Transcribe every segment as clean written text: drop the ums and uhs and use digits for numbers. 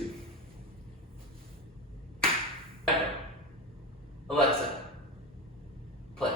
see. Alexa, play.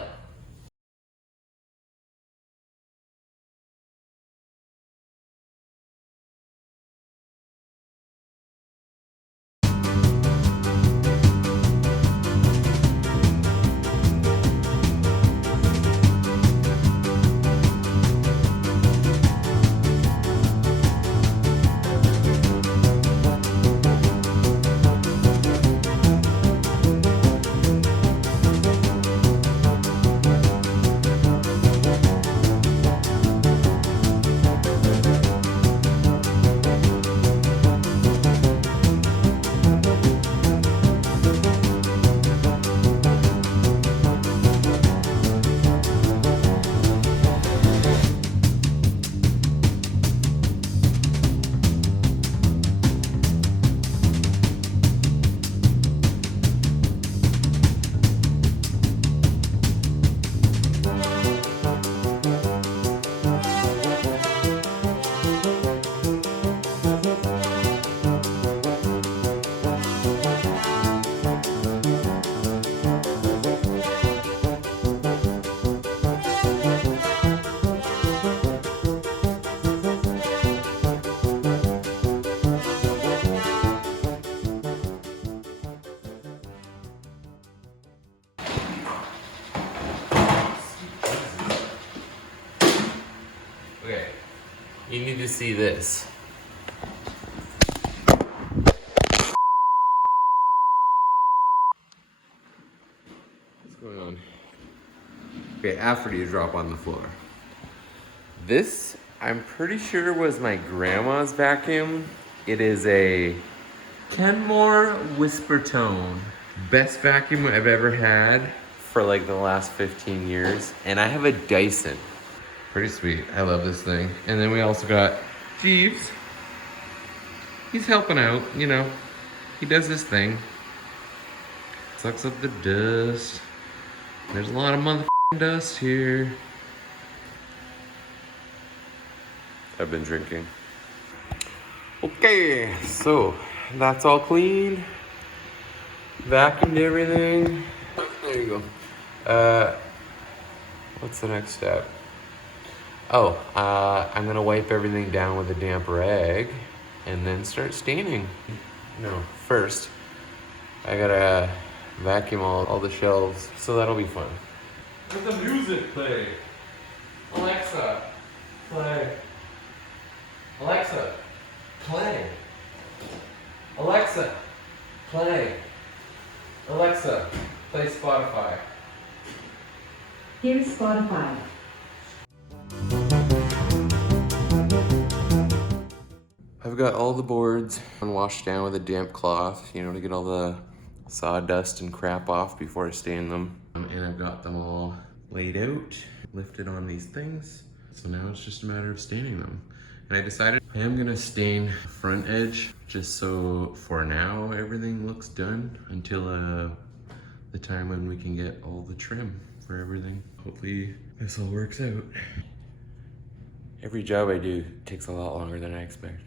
Okay, you need to see this. What's going on? Okay, after you drop on the floor. This, I'm pretty sure, was my grandma's vacuum. It is a Kenmore Whisper Tone. Best vacuum I've ever had for like the last 15 years. And I have a Dyson. Pretty sweet. I love this thing. And then we also got Jeeves. He's helping out, you know. He does his thing. Sucks up the dust. There's a lot of motherfucking dust here. I've been drinking. Okay, so that's all clean. Vacuumed everything. There you go. What's the next step? Oh, I'm gonna wipe everything down with a damp rag and then start staining. No, first, I gotta vacuum all the shelves, so that'll be fun. Let the music play. Alexa, play. Alexa, play. Alexa, play. Alexa, play Spotify. Here's Spotify. I've got all the boards washed down with a damp cloth, you know, to get all the sawdust and crap off before I stain them. And I've got them all laid out, lifted on these things. So now it's just a matter of staining them. And I decided I am gonna stain the front edge just so for now everything looks done until the time when we can get all the trim for everything. Hopefully this all works out. Every job I do takes a lot longer than I expect.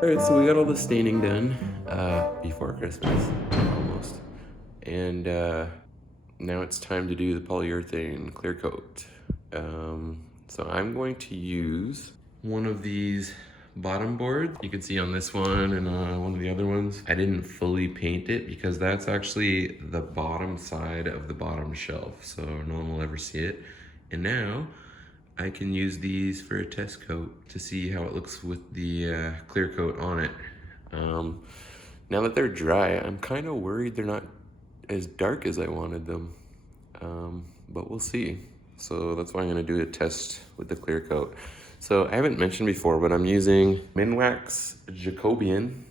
All right, so we got all the staining done before Christmas, almost. And now it's time to do the polyurethane clear coat. So I'm going to use one of these bottom boards. You can see on this one and one of the other ones. I didn't fully paint it because that's actually the bottom side of the bottom shelf, so no one will ever see it. And now I can use these for a test coat to see how it looks with the clear coat on it. Now that they're dry, I'm kind of worried they're not as dark as I wanted them, but we'll see. So that's why I'm gonna do a test with the clear coat. So I haven't mentioned before, but I'm using Minwax Jacobian.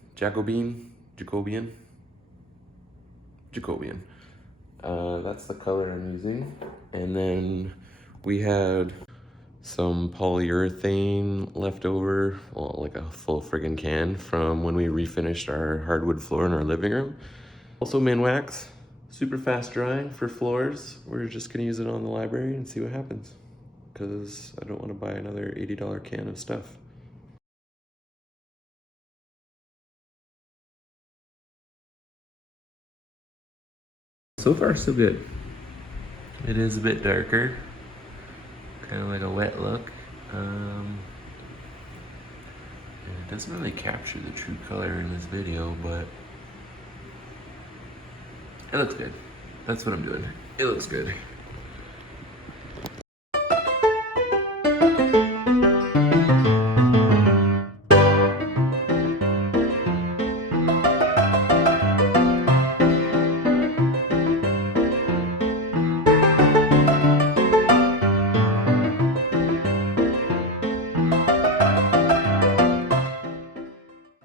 That's the color I'm using. And then we had some polyurethane left over, well, like a full friggin' can from when we refinished our hardwood floor in our living room. Also Minwax, super fast drying for floors. We're just gonna use it on the library and see what happens, because I don't want to buy another $80 can of stuff. So far, so good. It is a bit darker, kind of like a wet look. It doesn't really capture the true color in this video, but it looks good. That's what I'm doing. It looks good.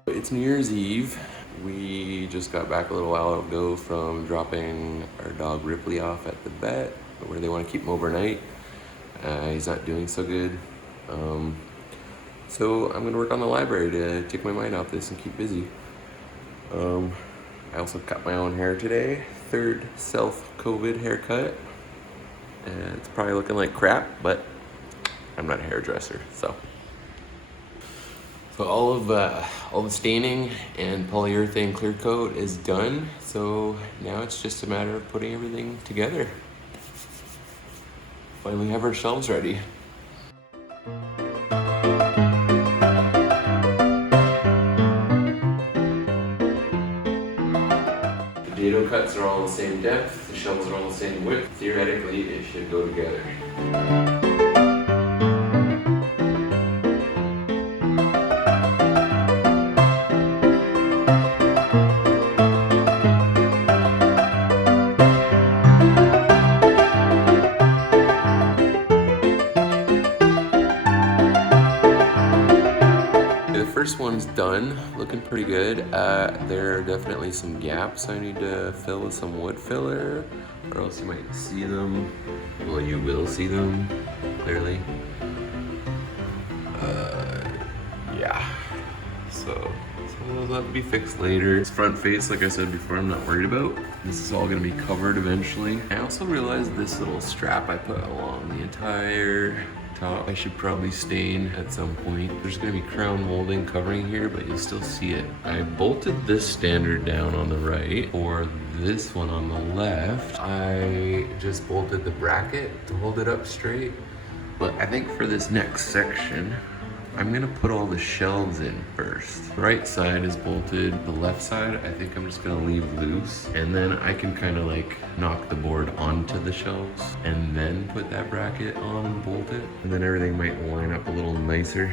It's New Year's Eve. We just got back a little while ago from dropping our dog Ripley off at the vet, where they want to keep him overnight. He's not doing so good. So I'm gonna work on the library to take my mind off this and keep busy. I also cut my own hair today. Third self-COVID haircut. It's probably looking like crap, but I'm not a hairdresser, so. So all the staining and polyurethane clear coat is done. So now it's just a matter of putting everything together. Finally have our shelves ready. The dado cuts are all the same depth. The shelves are all the same width. Theoretically, it should go together. First one's done, looking pretty good. There are definitely some gaps I need to fill with some wood filler, or else you might see them. Well, you will see them, clearly. Yeah. So those will have to be fixed later. This front face, like I said before, I'm not worried about. This is all gonna be covered eventually. I also realized this little strap I put along the entire top, I should probably stain at some point. There's gonna be crown molding covering here, but you'll still see it. I bolted this standard down on the right. For this one on the left, I just bolted the bracket to hold it up straight. But I think for this next section, I'm gonna put all the shelves in first. The right side is bolted, the left side I think I'm just gonna leave loose, and then I can kind of like knock the board onto the shelves and then put that bracket on and bolt it, and then everything might line up a little nicer.